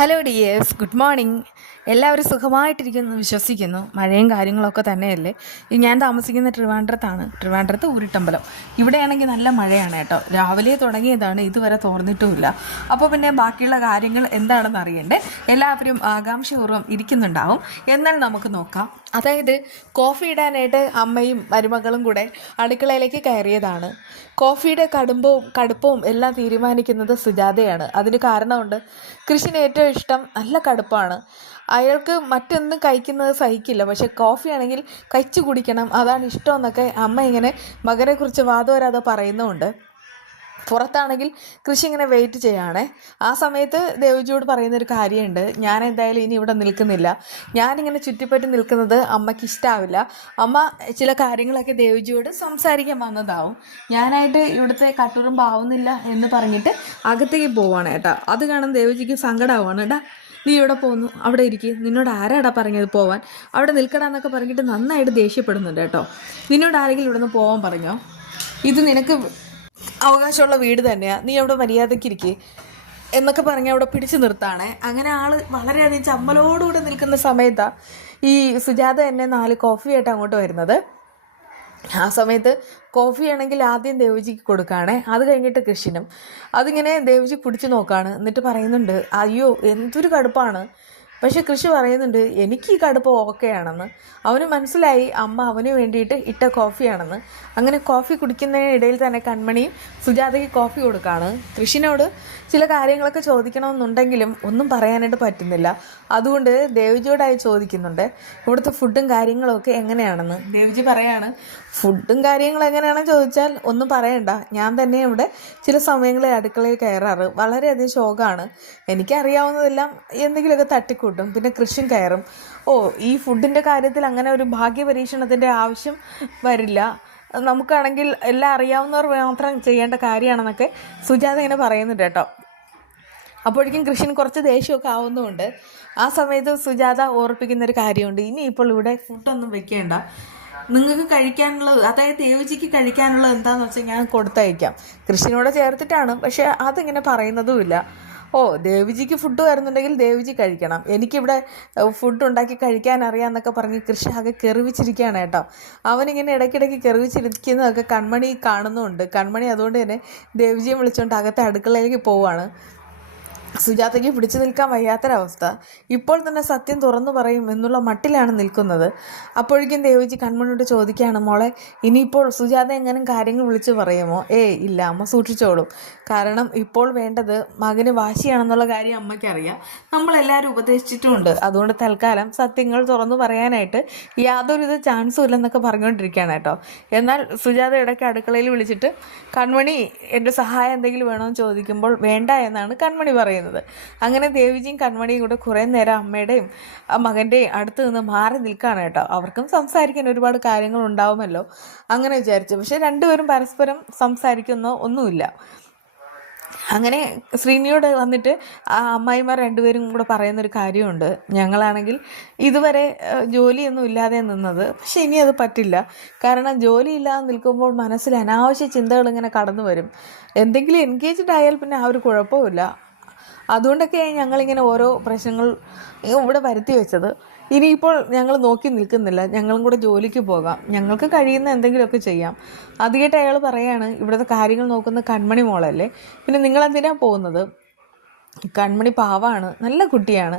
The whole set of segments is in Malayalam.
Hello dears, good morning. എല്ലാവരും സുഖമായിട്ടിരിക്കുന്നു വിശ്വസിക്കുന്നു. മഴയും കാര്യങ്ങളൊക്കെ തന്നെയല്ലേ. ഞാൻ താമസിക്കുന്ന ട്രിവാൻഡ്രത്ത് ഊരിട്ടമ്പലം. ഇവിടെയാണെങ്കിൽ നല്ല മഴയാണ് കേട്ടോ. രാവിലെ തുടങ്ങിയതാണ്, ഇതുവരെ തോർന്നിട്ടുമില്ല. അപ്പോൾ പിന്നെ ബാക്കിയുള്ള കാര്യങ്ങൾ എന്താണെന്ന് അറിയണ്ടേ. എല്ലാവരും ആകാംക്ഷപൂർവ്വം ഇരിക്കുന്നുണ്ടാവും. എന്നാൽ നമുക്ക് നോക്കാം. അതായത് കോഫി ഇടാനായിട്ട് അമ്മയും മരുമകളും കൂടെ അടുക്കളയിലേക്ക് കയറിയതാണ്. കോഫിയുടെ കടുപ്പവും എല്ലാം തീരുമാനിക്കുന്നത് സുജാതയാണ്. അതിന് കാരണമുണ്ട്. കൃഷിന് ഏറ്റവും ഇഷ്ടം നല്ല കടുപ്പാണ്. അയാൾക്ക് മറ്റൊന്നും കഴിക്കുന്നത് സഹിക്കില്ല. പക്ഷെ കോഫി ആണെങ്കിൽ കഴിച്ചു കുടിക്കണം, അതാണ് ഇഷ്ടമെന്നൊക്കെ അമ്മ ഇങ്ങനെ മകനെക്കുറിച്ച് വാദോരാതെ പറയുന്നുമുണ്ട്. പുറത്താണെങ്കിൽ കൃഷി ഇങ്ങനെ വെയിറ്റ് ചെയ്യുകയാണേ. ആ സമയത്ത് ദേവജിയോട് പറയുന്നൊരു കാര്യമുണ്ട്. ഞാൻ എന്തായാലും ഇനി ഇവിടെ നിൽക്കുന്നില്ല. ഞാനിങ്ങനെ ചുറ്റിപ്പറ്റി നിൽക്കുന്നത് അമ്മയ്ക്ക് ഇഷ്ടാവില്ല. അമ്മ ചില കാര്യങ്ങളൊക്കെ ദേവജിയോട് സംസാരിക്കാൻ വന്നതാവും. ഞാനായിട്ട് ഇവിടുത്തെ കട്ടുറുമ്പാവുന്നില്ല എന്ന് പറഞ്ഞിട്ട് അകത്തേക്ക് പോവാണ് കേട്ടോ. അത് കാണാൻ ദേവജിക്ക് സങ്കടമാവാണ്. കേട്ടാ, നീ ഇവിടെ പോകുന്നു, അവിടെ ഇരിക്കും, നിന്നോട് ആരാടാ പറഞ്ഞത് പോവാൻ, അവിടെ നിൽക്കടാന്നൊക്കെ പറഞ്ഞിട്ട് നന്നായിട്ട് ദേഷ്യപ്പെടുന്നുണ്ട് കേട്ടോ. നിന്നോട് ആരെങ്കിലും ഇവിടെ നിന്ന് പോകാൻ പറഞ്ഞോ? ഇത് നിനക്ക് അവകാശമുള്ള വീട് തന്നെയാണ്, നീ അവിടെ മര്യാദയ്ക്ക് ഇരിക്കുക എന്നൊക്കെ പറഞ്ഞ് അവിടെ പിടിച്ചു നിർത്താണേ. അങ്ങനെ ആൾ വളരെയധികം ചമ്മലോടുകൂടെ നിൽക്കുന്ന സമയത്താണ് ഈ സുജാത എന്നെ 4 കോഫിയായിട്ട് അങ്ങോട്ട് വരുന്നത്. ആ സമയത്ത് കോഫി ആണെങ്കിൽ ആദ്യം ദേവജിക്ക് കൊടുക്കുകയാണേ. അത് കഴിഞ്ഞിട്ട് കൃഷിനും. അതിങ്ങനെ ദേവജി കുടിച്ചു നോക്കുകയാണ്. എന്നിട്ട് പറയുന്നുണ്ട്, അയ്യോ എന്തൊരു കടുപ്പാണ്. പക്ഷെ കൃഷി പറയുന്നുണ്ട്, എനിക്ക് ഈ കടുപ്പ് ഓക്കെയാണെന്ന്. അവന് മനസ്സിലായി അമ്മ അവന് വേണ്ടിയിട്ട് ഇട്ട കോഫിയാണെന്ന്. അങ്ങനെ കോഫി കുടിക്കുന്നതിനിടയിൽ തന്നെ കൺമണിയും സുജാതയ്ക്ക് കോഫി കൊടുക്കുകയാണ്. കൃഷിനോട് ചില കാര്യങ്ങളൊക്കെ ചോദിക്കണമെന്നുണ്ടെങ്കിലും ഒന്നും പറയാനായിട്ട് പറ്റുന്നില്ല. അതുകൊണ്ട് ദേവജിയോടായി ചോദിക്കുന്നുണ്ട്, ഇവിടുത്തെ ഫുഡും കാര്യങ്ങളൊക്കെ എങ്ങനെയാണെന്ന്. ദേവജി പറയാണ്, ഫുഡും കാര്യങ്ങളും എങ്ങനെയാണെന്ന് ചോദിച്ചാൽ ഒന്നും പറയണ്ട, ഞാൻ തന്നെ ഇവിടെ ചില സമയങ്ങളിൽ അടുക്കളയിൽ കയറാറ്. വളരെയധികം ശോകമാണ്. എനിക്കറിയാവുന്നതെല്ലാം എന്തെങ്കിലുമൊക്കെ തട്ടിക്കൂട്ടും, പിന്നെ കൃഷിയും കയറും. ഈ ഫുഡിൻ്റെ കാര്യത്തിൽ അങ്ങനെ ഒരു ഭാഗ്യപരീക്ഷണത്തിൻ്റെ ആവശ്യം വരില്ല. നമുക്കാണെങ്കിൽ എല്ലാം അറിയാവുന്നവർ മാത്രം ചെയ്യേണ്ട കാര്യമാണെന്നൊക്കെ സുജാത ഇങ്ങനെ പറയുന്നുണ്ട് കേട്ടോ. അപ്പോഴേക്കും കൃഷിന് കുറച്ച് ദേഷ്യമൊക്കെ ആവുന്നുമുണ്ട്. ആ സമയത്ത് സുജാത ഓർപ്പിക്കുന്നൊരു കാര്യമുണ്ട്, ഇനിയിപ്പോൾ ഇവിടെ ഫുഡൊന്നും വെക്കേണ്ട, നിങ്ങൾക്ക് കഴിക്കാനുള്ളത്, അതായത് ദേവജിക്ക് കഴിക്കാനുള്ളത് എന്താണെന്ന് വെച്ചാൽ ഞാൻ കൊടുത്തയക്കാം. കൃഷിനോട് ചേർത്തിട്ടാണ്, പക്ഷേ അതിങ്ങനെ പറയുന്നതുമില്ല. ദേവജിക്ക് ഫുഡ് വരുന്നുണ്ടെങ്കിൽ ദേവജി കഴിക്കണം, എനിക്കിവിടെ ഫുഡ് ഉണ്ടാക്കി കഴിക്കാൻ അറിയാമെന്നൊക്കെ പറഞ്ഞ് കൃഷി ആകെ കെറിവിച്ചിരിക്കുകയാണ് കേട്ടോ. അവനിങ്ങനെ ഇടയ്ക്കിടയ്ക്ക് കെറിവിച്ചിരിക്കുന്നതൊക്കെ കൺമണി കാണുന്നുമുണ്ട്. കൺമണി അതുകൊണ്ട് തന്നെ ദേവജിയെ വിളിച്ചുകൊണ്ട് അകത്തെ അടുക്കളയിലേക്ക് പോവുകയാണ്. സുജാതയ്ക്ക് പിടിച്ചു നിൽക്കാൻ വയ്യാത്തൊരവസ്ഥ. ഇപ്പോൾ തന്നെ സത്യം തുറന്നു പറയും എന്നുള്ള മട്ടിലാണ് നിൽക്കുന്നത്. അപ്പോഴേക്കും ദേവജി കൺമണിയോട് ചോദിക്കുകയാണ്, മോളെ ഇനിയിപ്പോൾ സുജാത എങ്ങനെയും കാര്യങ്ങൾ വിളിച്ചു പറയുമോ? ഇല്ല, അമ്മ സൂക്ഷിച്ചോളും. കാരണം ഇപ്പോൾ വേണ്ടത് മകന് വാശിയാണെന്നുള്ള കാര്യം അമ്മയ്ക്കറിയാം, നമ്മളെല്ലാവരും ഉപദേശിച്ചിട്ടുമുണ്ട്. അതുകൊണ്ട് തൽക്കാലം സത്യങ്ങൾ തുറന്നു പറയാനായിട്ട് യാതൊരുവിധ ചാൻസും ഇല്ലെന്നൊക്കെ പറഞ്ഞുകൊണ്ടിരിക്കുകയാണ് കേട്ടോ. എന്നാൽ സുജാത ഇടയ്ക്ക് അടുക്കളയിൽ വിളിച്ചിട്ട് കൺമണി എൻ്റെ സഹായം എന്തെങ്കിലും വേണമെന്ന് ചോദിക്കുമ്പോൾ വേണ്ട എന്നാണ് കൺമണി പറയുന്നത്. അങ്ങനെ ദേവിജിയും കൺമണിയും കൂടെ കുറേ നേരം അമ്മയുടെയും മകൻ്റെയും അടുത്ത് നിന്ന് മാറി നിൽക്കുകയാണ് കേട്ടോ. അവർക്കും സംസാരിക്കാൻ ഒരുപാട് കാര്യങ്ങൾ ഉണ്ടാവുമല്ലോ, അങ്ങനെ വിചാരിച്ചു. പക്ഷെ രണ്ടുപേരും പരസ്പരം സംസാരിക്കുന്നോ ഒന്നുമില്ല. അങ്ങനെ ശ്രീനിയോട് വന്നിട്ട് അമ്മായിമാർ രണ്ടുപേരും കൂടെ പറയുന്നൊരു കാര്യമുണ്ട്, ഞങ്ങളാണെങ്കിൽ ഇതുവരെ ജോലിയൊന്നും ഇല്ലാതെ നിന്നത്, പക്ഷെ ഇനി അത് പറ്റില്ല. കാരണം ജോലി ഇല്ലാതെ നിൽക്കുമ്പോൾ മനസ്സിൽ അനാവശ്യ ചിന്തകൾ ഇങ്ങനെ കടന്നു വരും. എന്തെങ്കിലും എൻഗേജ്ഡ് ആയാൽ പിന്നെ ആ ഒരു കുഴപ്പമില്ല. അതുകൊണ്ടൊക്കെ ഞങ്ങളിങ്ങനെ ഓരോ പ്രശ്നങ്ങൾ ഇവിടെ വരുത്തി വെച്ചത്. ഇനിയിപ്പോൾ ഞങ്ങൾ നോക്കി നിൽക്കുന്നില്ല, ഞങ്ങളും കൂടെ ജോലിക്ക് പോകാം, ഞങ്ങൾക്ക് കഴിയുന്ന എന്തെങ്കിലുമൊക്കെ ചെയ്യാം. അത് കേട്ട് അയാൾ പറയാണ്, ഇവിടുത്തെ കാര്യങ്ങൾ നോക്കുന്ന കൺമണി മോളല്ലേ, പിന്നെ നിങ്ങളെന്തിനാണ് പോകുന്നത്? കൺമണി പാവാണ്, നല്ല കുട്ടിയാണ്,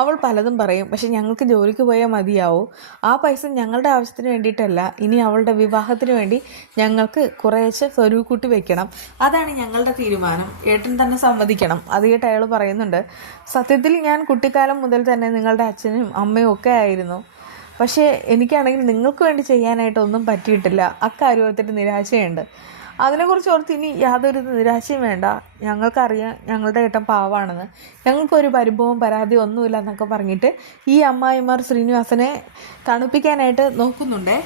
അവൾ പലതും പറയും, പക്ഷെ ഞങ്ങൾക്ക് ജോലിക്ക് പോയാൽ മതിയാവും. ആ പൈസ ഞങ്ങളുടെ ആവശ്യത്തിന് വേണ്ടിയിട്ടല്ല, ഇനി അവളുടെ വിവാഹത്തിന് വേണ്ടി ഞങ്ങൾക്ക് കുറേശ്ശെ സ്വരൂകൂട്ടി വെക്കണം, അതാണ് ഞങ്ങളുടെ തീരുമാനം, ഏട്ടൻ തന്നെ സമ്മതിക്കണം. അത് കേട്ട് അയാൾ പറയുന്നുണ്ട്, സത്യത്തിൽ ഞാൻ കുട്ടിക്കാലം മുതൽ തന്നെ നിങ്ങളുടെ അച്ഛനും അമ്മയും ഒക്കെ ആയിരുന്നു. പക്ഷേ എനിക്കാണെങ്കിൽ നിങ്ങൾക്ക് വേണ്ടി ചെയ്യാനായിട്ടൊന്നും പറ്റിയിട്ടില്ല. അക്കാര്യം ഓർത്തിട്ട് നിരാശയുണ്ട്. അതിനെക്കുറിച്ച് ഓർത്ത് ഇനി യാതൊരു നിരാശയും വേണ്ട. ഞങ്ങൾക്കറിയാം ഞങ്ങളുടെ ഏട്ടൻ പാവാണെന്ന്, ഞങ്ങൾക്കൊരു പരിഭവവും പരാതിയും ഒന്നുമില്ല എന്നൊക്കെ പറഞ്ഞിട്ട് ഈ അമ്മായിമാർ ശ്രീനിവാസനെ തണുപ്പിക്കാനായിട്ട് നോക്കുന്നുണ്ടേ.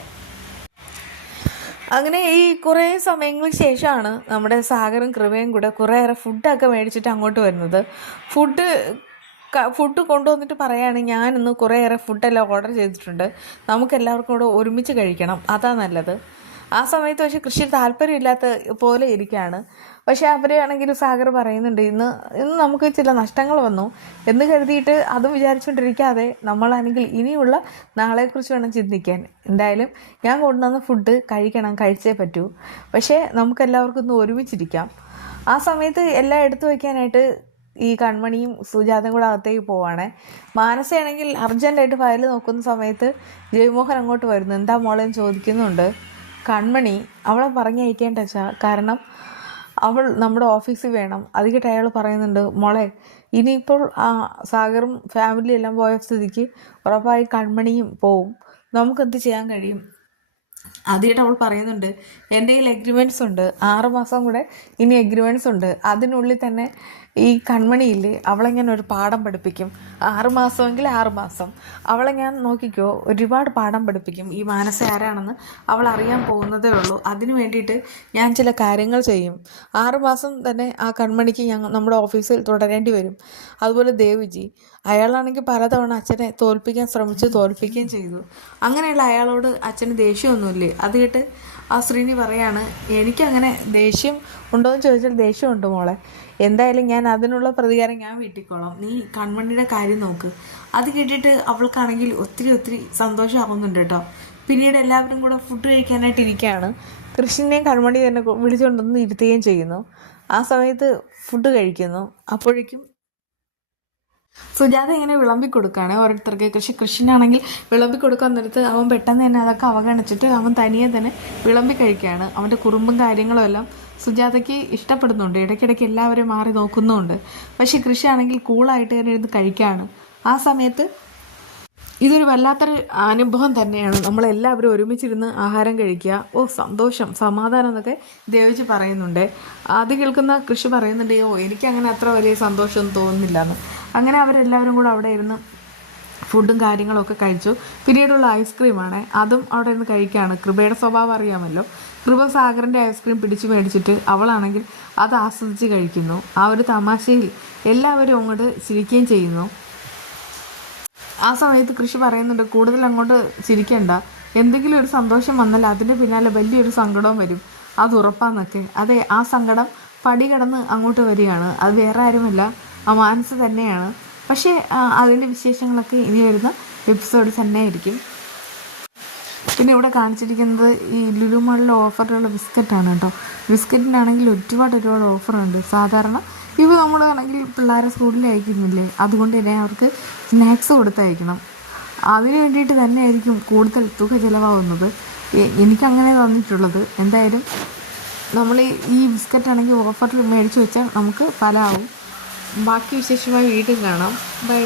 അങ്ങനെ ഈ കുറേ സമയങ്ങൾക്ക് ശേഷമാണ് നമ്മുടെ സാഗറും കൃപയും കൂടെ കുറേയേറെ ഫുഡൊക്കെ മേടിച്ചിട്ട് അങ്ങോട്ട് വരുന്നത്. ഫുഡ് കൊണ്ടുവന്നിട്ട് പറയാണ്, ഞാനിന്ന് കുറേയേറെ ഫുഡെല്ലാം ഓർഡർ ചെയ്തിട്ടുണ്ട്, നമുക്കെല്ലാവർക്കും കൂടെ ഒരുമിച്ച് കഴിക്കണം, അതാ നല്ലത്. ആ സമയത്ത് പക്ഷേ കൃഷി താല്പര്യമില്ലാത്ത പോലെ ഇരിക്കുകയാണ്. പക്ഷേ അവരാണെങ്കിൽ സാഗർ പറയുന്നുണ്ട്, ഇന്ന് നമുക്ക് ചില നഷ്ടങ്ങൾ വന്നു എന്ന് കരുതിയിട്ട് അതും വിചാരിച്ചുകൊണ്ടിരിക്കാതെ നമ്മളാണെങ്കിൽ ഇനിയുള്ള നാളെക്കുറിച്ച് വേണം ചിന്തിക്കാൻ. എന്തായാലും ഞാൻ കൊണ്ടുവന്ന ഫുഡ് കഴിക്കണം, കഴിച്ചേ പറ്റൂ. പക്ഷേ നമുക്കെല്ലാവർക്കും ഒന്ന് ഒരുമിച്ചിരിക്കാം. ആ സമയത്ത് എല്ലാം എടുത്തു വയ്ക്കാനായിട്ട് ഈ കൺമണിയും സുജാതയും കൂടെ അകത്തേക്ക് പോവാണേ. മാനസയാണെങ്കിൽ അർജൻറ്റായിട്ട് ഫയൽ നോക്കുന്ന സമയത്ത് ജയമോഹൻ അങ്ങോട്ട് വരുന്നു. എന്താ മോളെന്ന് ചോദിക്കുന്നുണ്ട്. കൺമണി അവളെ പറഞ്ഞയക്കേണ്ട വെച്ചാൽ, കാരണം അവൾ നമ്മുടെ ഓഫീസിൽ വേണം. അതിക്കിട്ട് അയാൾ പറയുന്നുണ്ട്, മോളെ ഇനിയിപ്പോൾ സാഗറും ഫാമിലി എല്ലാം പോയ സ്ഥിതിക്ക് ഉറപ്പായി കൺമണിയും പോവും, നമുക്കെന്ത് ചെയ്യാൻ കഴിയും? ആദ്യമായിട്ട് അവൾ പറയുന്നുണ്ട്, എൻ്റെ കയ്യിൽ എഗ്രിമെൻറ്റ്സ് ഉണ്ട്, 6 മാസം കൂടെ ഇനി എഗ്രിമെൻറ്റ്സ് ഉണ്ട്. അതിനുള്ളിൽ തന്നെ ഈ കൺമണിയില്ലേ, അവളെ ഞാൻ ഒരു പാഠം പഠിപ്പിക്കും. 6 മാസമെങ്കിൽ 6 മാസം അവളെ ഞാൻ നോക്കിക്കോ ഒരുപാട് പാഠം പഠിപ്പിക്കും. ഈ മാനസ ആരാണെന്ന് അവൾ അറിയാൻ പോകുന്നതേ ഉള്ളൂ. അതിനു വേണ്ടിയിട്ട് ഞാൻ ചില കാര്യങ്ങൾ ചെയ്യും. 6 മാസം തന്നെ ആ കൺമണിക്ക് നമ്മുടെ ഓഫീസിൽ തുടരേണ്ടി വരും. അതുപോലെ ദേവിജി, അയാളാണെങ്കിൽ പലതവണ അച്ഛനെ തോൽപ്പിക്കാൻ ശ്രമിച്ച് തോൽപ്പിക്കുകയും ചെയ്തു. അങ്ങനെയുള്ള അയാളോട് അച്ഛന് ദേഷ്യമൊന്നുമില്ലേ? അത് കേട്ട് ആ ശ്രീനി പറയാണ്, എനിക്കങ്ങനെ ദേഷ്യം ഉണ്ടോ എന്ന് ചോദിച്ചാൽ ദേഷ്യമുണ്ട് മോളെ. എന്തായാലും ഞാൻ അതിനുള്ള പ്രതികാരം ഞാൻ വീട്ടിക്കോളാം. നീ കൺമണിയുടെ കാര്യം നോക്ക്. അത് കേട്ടിട്ട് അവൾക്കാണെങ്കിൽ ഒത്തിരി സന്തോഷമാകുന്നുണ്ട് കേട്ടോ. പിന്നീട് എല്ലാവരും കൂടെ ഫുഡ് കഴിക്കാനായിട്ട് ഇരിക്കുകയാണ്. കൃഷ്ണനെയും കൺമണി തന്നെ വിളിച്ചുകൊണ്ടൊന്ന് ഇരുത്തുകയും ചെയ്യുന്നു. ആ സമയത്ത് ഫുഡ് കഴിക്കുന്നു. അപ്പോഴേക്കും സുജാത ഇങ്ങനെ വിളമ്പി കൊടുക്കുകയാണ് ഓരോരുത്തർക്ക്. കൃഷ്ണനാണെങ്കിൽ വിളമ്പി കൊടുക്കാൻ നേരത്ത് അവൻ പെട്ടെന്ന് തന്നെ അതൊക്കെ അവഗണിച്ചിട്ട് അവൻ തനിയെ തന്നെ വിളമ്പി കഴിക്കുകയാണ്. അവൻ്റെ കുറുമ്പും കാര്യങ്ങളും എല്ലാം സുജാതയ്ക്ക് ഇഷ്ടപ്പെടുന്നുണ്ട്. ഇടയ്ക്കിടയ്ക്ക് എല്ലാവരും മാറി നോക്കുന്നുമുണ്ട്. പക്ഷേ കൃഷിയാണെങ്കിൽ കൂളായിട്ട് തന്നെ ഇരുന്ന് കഴിക്കുകയാണ്. ആ സമയത്ത് ഇതൊരു വല്ലാത്തൊരു അനുഭവം തന്നെയാണ്. നമ്മളെല്ലാവരും ഒരുമിച്ചിരുന്ന് ആഹാരം കഴിക്കുക. സന്തോഷം, സമാധാനം എന്നൊക്കെ ദേവിച്ച് പറയുന്നുണ്ട്. അത് കേൾക്കുന്ന കൃഷി പറയുന്നുണ്ട്, എനിക്കങ്ങനെ അത്ര വലിയ സന്തോഷമൊന്നും തോന്നുന്നില്ല എന്ന്. അങ്ങനെ അവരെല്ലാവരും കൂടെ അവിടെ ഇരുന്ന് ഫുഡും കാര്യങ്ങളൊക്കെ കഴിച്ചു. പിന്നീടുള്ള ഐസ്ക്രീമാണ്, അതും അവിടെ ഇരുന്ന് കഴിക്കുകയാണ്. കൃപയുടെ സ്വഭാവം അറിയാമല്ലോ. കൃപ സാഗറിൻ്റെ ഐസ്ക്രീം പിടിച്ചു മേടിച്ചിട്ട് അവളാണെങ്കിൽ അത് ആസ്വദിച്ച് കഴിക്കുന്നു. ആ ഒരു തമാശയിൽ എല്ലാവരും അങ്ങോട്ട് ചിരിക്കുകയും ചെയ്യുന്നു. ആ സമയത്ത് കൃഷി പറയുന്നുണ്ട്, കൂടുതൽ അങ്ങോട്ട് ചിരിക്കണ്ട, എന്തെങ്കിലും ഒരു സന്തോഷം വന്നാൽ അതിൻ്റെ പിന്നാലെ വലിയൊരു സങ്കടവും വരും, അത് ഉറപ്പാന്നൊക്കെ. അതെ, ആ സങ്കടം പടി കടന്ന് അങ്ങോട്ട് വരികയാണ്. അത് വേറെ ആരുമല്ല, ആ മാനസ തന്നെയാണ്. പക്ഷേ അതിൻ്റെ വിശേഷങ്ങളൊക്കെ ഇനി വരുന്ന എപ്പിസോഡ് തന്നെ ആയിരിക്കും. പിന്നെ ഇവിടെ കാണിച്ചിരിക്കുന്നത് ഈ ലുലു മാളിലെ ഓഫറിലുള്ള ബിസ്ക്കറ്റാണ് കേട്ടോ. ബിസ്ക്കറ്റിനാണെങ്കിൽ ഒരുപാട് ഓഫറുണ്ട്. സാധാരണ ഇപ്പോൾ നമ്മളാണെങ്കിൽ പിള്ളേരെ സ്കൂളിൽ അയക്കുന്നില്ലേ, അതുകൊണ്ട് തന്നെ അവർക്ക് സ്നാക്സ് കൊടുത്തയക്കണം. അതിന് വേണ്ടിയിട്ട് തന്നെ ആയിരിക്കും കൂടുതൽ തുക ചിലവാകുന്നത്. എനിക്കങ്ങനെ തന്നിട്ടുള്ളത്. എന്തായാലും നമ്മൾ ഈ ബിസ്ക്കറ്റാണെങ്കിൽ ഓഫറിൽ മേടിച്ച് വെച്ചാൽ നമുക്ക് ഫലമാവും. ബാക്കി വിശേഷമായി വീണ്ടും കാണാം. ബൈ.